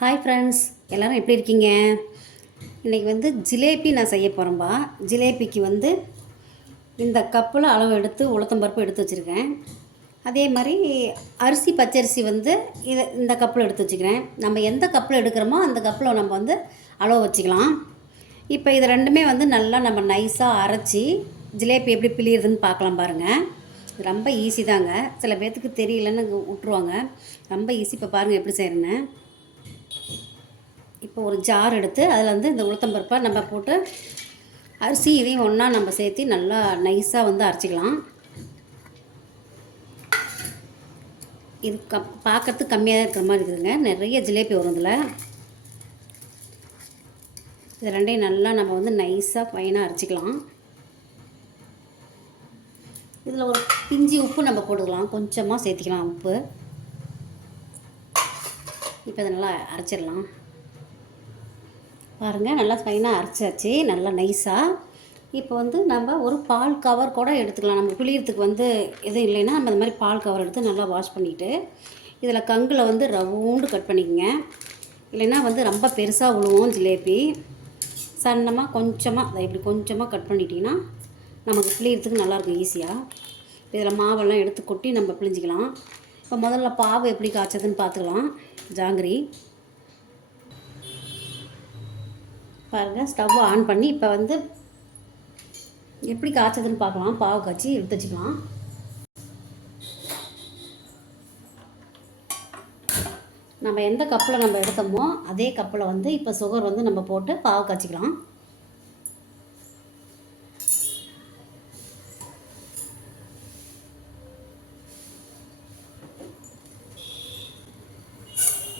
Hi friends எல்லோரும் எப்படி இருக்கீங்க? இன்றைக்கி வந்து ஜிலேபி நான் செய்ய போகிறேன்பா ஜிலேபிக்கு வந்து இந்த கப்பில் அளவு எடுத்து உளுத்தம்பருப்பு எடுத்து வச்சுருக்கேன். அதே மாதிரி அரிசி பச்சரிசி வந்து இதை இந்த கப்பில் எடுத்து வச்சுக்கிறேன். நம்ம எந்த கப்பில் எடுக்கிறோமோ அந்த கப்பில் நம்ம வந்து அளவு வச்சுக்கலாம். இப்போ இது ரெண்டுமே வந்து நல்லா நம்ம நைஸாக அரைச்சி ஜிலேபி எப்படி பிழியிறதுன்னு பார்க்கலாம் பாருங்கள் இது ரொம்ப ஈஸி தாங்க. சில பேர்த்துக்கு தெரியலன்னு விட்ருவாங்க ரொம்ப ஈஸி இப்போ பாருங்கள் எப்படி செய்கிறேன்னு இப்போ ஒரு ஜார் எடுத்து அதில் வந்து இந்த உளுத்தம்பருப்பை நம்ம போட்டு அரிசி இதையும் ஒன்றா நம்ம சேர்த்து நல்லா நைஸாக வந்து அரைச்சிக்கலாம். இது க பார்க்கறது கம்மியாக இருக்கிற மாதிரி இருக்குதுங்க. நிறைய ஜிலேபி வரும் இதில். இது ரெண்டையும் நல்லா நம்ம வந்து நைஸாக ஃபைனாக அரைச்சிக்கலாம். இதில் ஒரு பிஞ்சி உப்பு நம்ம போட்டுக்கலாம். கொஞ்சமாக சேர்த்திக்கலாம் உப்பு. இப்போ இதை நல்லா அரைச்சிடலாம். பாருங்கள் நல்லா ஃபைனாக அரைச்சாச்சு நல்லா நைஸாக இப்போ வந்து நம்ம ஒரு பால் கவர் கூட எடுத்துக்கலாம். நம்ம புளியறதுக்கு வந்து எதுவும் இல்லைன்னா நம்ம இந்த மாதிரி பால் கவர் எடுத்து நல்லா வாஷ் பண்ணிவிட்டு இதில் கங்கில் வந்து ரவுண்டு கட் பண்ணிக்கோங்க. இல்லைன்னா வந்து ரொம்ப பெருசாக விழுவும் ஜிலேபி. சன்னமாக கொஞ்சமாக அதை இப்படி கொஞ்சமாக கட் பண்ணிட்டீங்கன்னா நமக்கு பிழியறதுக்கு நல்லாயிருக்கும் ஈஸியாக இதில் மாவெல்லாம் எடுத்து கொட்டி நம்ம பிழிஞ்சிக்கலாம். இப்போ முதல்ல பாவு எப்படி காய்ச்சதுன்னு பார்த்துக்கலாம். ஜாங்கிரி. பாருங்கள் ஸ்டவ் ஆன் பண்ணி இப்போ வந்து எப்படி காய்ச்சதுன்னு பார்க்கலாம். பாவு காய்ச்சி எடுத்து வச்சுக்கலாம். நம்ம எந்த கப்பில் நம்ம எடுத்தோமோ அதே கப்பில் வந்து இப்போ சுகர் வந்து நம்ம போட்டு பாவு காய்ச்சிக்கலாம்.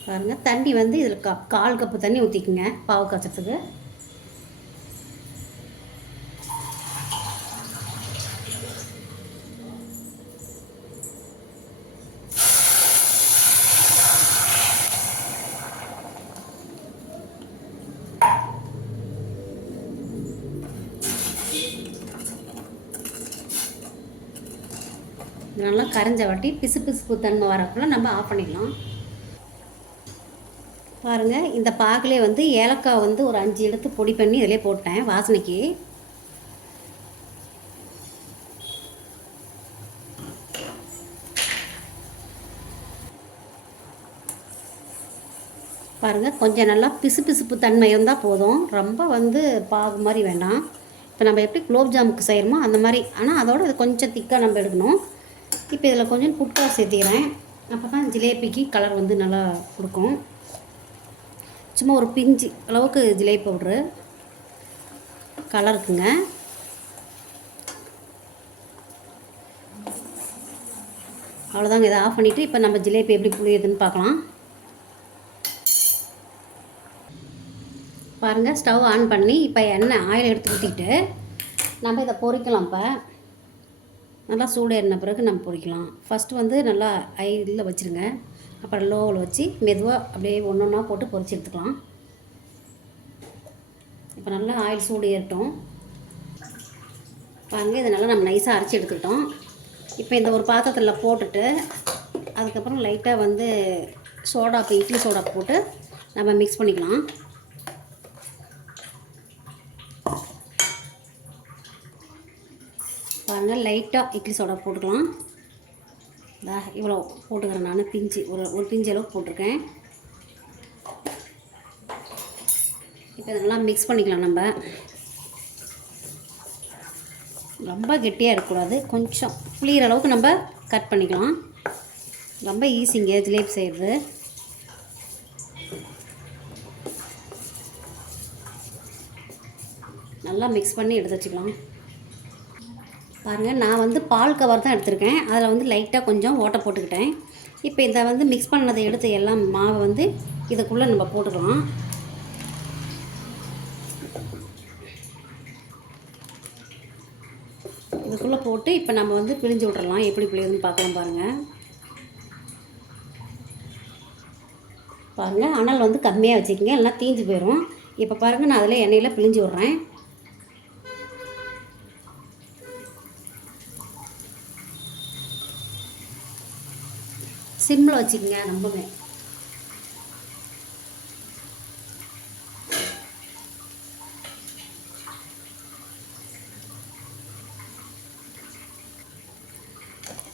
பாருங்கள் தண்ணி வந்து இதில் கா கால் கப்பு தண்ணி ஊற்றிக்குங்க பாவு காய்ச்சறதுக்கு. நல்லா கரைஞ்ச வாட்டி பிசு பிசுப்பு தன்மை வரக்குள்ள நம்ம ஆஃப் பண்ணிடலாம். பாருங்கள் இந்த பாக்கிலே வந்து ஏலக்காய் வந்து ஒரு அஞ்சு எடுத்து பொடி பண்ணி இதிலே போட்டேன் வாசனைக்கு. பாருங்கள் கொஞ்சம் நல்லா பிசு பிசுப்பு தன்மை இருந்தால் போதும். ரொம்ப வந்து பாகு மாதிரி வேண்டாம். இப்போ நம்ம எப்படி குலோப் ஜாமுக்கு செய்கிறோமோ அந்த மாதிரி. ஆனால் அதோட இது கொஞ்சம் திக்காக நம்ம எடுக்கணும். இப்போ இதில் கொஞ்சம் புட்டா சேர்த்திக்கிறேன். அப்போ தான் ஜிலேபிக்கு கலர் வந்து நல்லா கொடுக்கும். சும்மா ஒரு பிஞ்சு அளவுக்கு ஜிலேபி பவுட்ரு கலருக்குங்க. அவ்வளோதாங்க இதை ஆஃப் பண்ணிவிட்டு இப்போ நம்ம ஜிலேபி எப்படி புளியுதுன்னு பார்க்கலாம். பாருங்கள் ஸ்டவ் ஆன் பண்ணி இப்போ எண்ணெய் ஆயில் எடுத்து ஊற்றிட்டு நம்ம இதை பொரிக்கலாம் இப்போ. நல்லா சூடு ஏறின பிறகு நம்ம பொரிக்கலாம். ஃபஸ்ட்டு வந்து நல்லா ஐயில் வச்சுருங்க. அப்புறம் லோவில் வச்சு மெதுவாக அப்படியே ஒன்று ஒன்றா போட்டு பொரிச்சு எடுத்துக்கலாம். இப்போ நல்லா ஆயில் சூடு ஏறட்டும் அங்கே இதை நல்லா நம்ம நைஸாக அரைச்சி எடுத்துக்கிட்டோம். இப்போ இந்த ஒரு பாத்திரத்தில் போட்டுட்டு அதுக்கப்புறம் லைட்டாக வந்து சோடா இட்லி சோடா போட்டு நம்ம மிக்ஸ் பண்ணிக்கலாம். பாருங்கள் லைட்டாக இட்லி சோடா போட்டுக்கலாம். இதா இவ்வளோ போட்டுக்கிறேன் நான் பிஞ்சு. ஒரு ஒரு பிஞ்சு அளவுக்கு போட்டிருக்கேன். இப்போ இதெல்லாம் மிக்ஸ் பண்ணிக்கலாம் நம்ம. ரொம்ப கெட்டியாக இருக்கக்கூடாது. கொஞ்சம் புளிகிற அளவுக்கு நம்ம கட் பண்ணிக்கலாம். ரொம்ப ஈஸிங்க ஜிலேபி செய்கிறது நல்லா மிக்ஸ் பண்ணி எடுத்து வச்சுக்கலாம். பாருங்கள் நான் வந்து பால் கவர் தான் எடுத்திருக்கேன். அதில் வந்து லைட்டாக கொஞ்சம் ஓட்டை போட்டுக்கிட்டேன். இப்போ இதை வந்து மிக்ஸ் பண்ணதை எடுத்து எல்லாம் மாவை வந்து இதுக்குள்ளே நம்ம போட்டுக்கலாம். இதுக்குள்ளே போட்டு இப்போ நம்ம வந்து பிழிஞ்சு விட்றலாம் எப்படி பிழியுதுன்னு பார்க்கலாம் பாருங்கள் பாருங்கள் அனல் வந்து கம்மியாக வச்சுக்கோங்க இல்லைனா தீஞ்சு போயிடும் இப்போ பாருங்கள் நான் அதில் எண்ணெயில் பிழிஞ்சு விட்றேன். சிம்மில் வச்சுக்கோங்க ரொம்பவே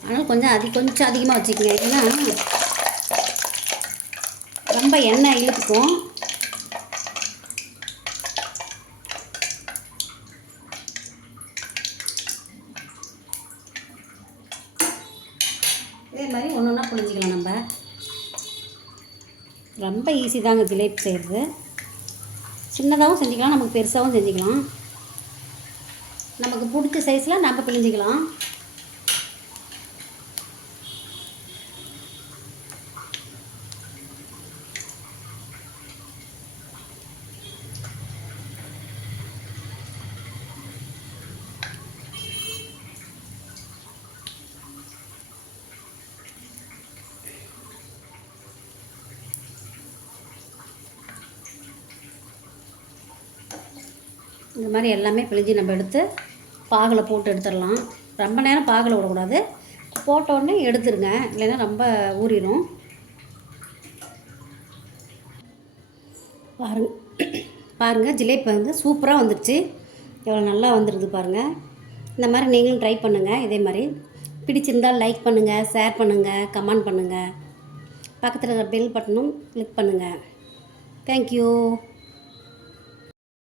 அதனால் கொஞ்சம் அது கொஞ்சம் அதிகமாக வச்சுக்கோங்க. ஏன்னா ரொம்ப எண்ணெய் இழுத்துக்கும். இதே மாதிரி ஒன்று ஒன்றா புழிஞ்சிக்கலாம் நம்ம. ரொம்ப ஈஸி தாங்க ஜிலேபி செய்கிறது சின்னதாகவும் செஞ்சுக்கலாம் நமக்கு பெருசாகவும் செஞ்சுக்கலாம். நமக்கு பிடிச்ச சைஸில் நம்ம பிழிஞ்சிக்கலாம். இந்த மாதிரி எல்லாமே பிழிஞ்சு நம்ம எடுத்து பாகில் போட்டு எடுத்துடலாம். ரொம்ப நேரம் பாகில் விடக்கூடாது. போட்டோடனே எடுத்துருங்க. இல்லைன்னா ரொம்ப ஊறிடும். பாருங்க. பாருங்கள் ஜிலேபி வந்து சூப்பராக வந்துடுச்சு எவ்வளோ நல்லா வந்துடுது பாருங்கள் இந்த மாதிரி நீங்களும் ட்ரை பண்ணுங்கள் இதே மாதிரி. பிடிச்சிருந்தால் லைக் பண்ணுங்கள் ஷேர் பண்ணுங்கள் கமெண்ட் பண்ணுங்கள் பக்கத்தில் இருக்கிற பெல் பட்டனும் கிளிக் பண்ணுங்கள் தேங்க்யூ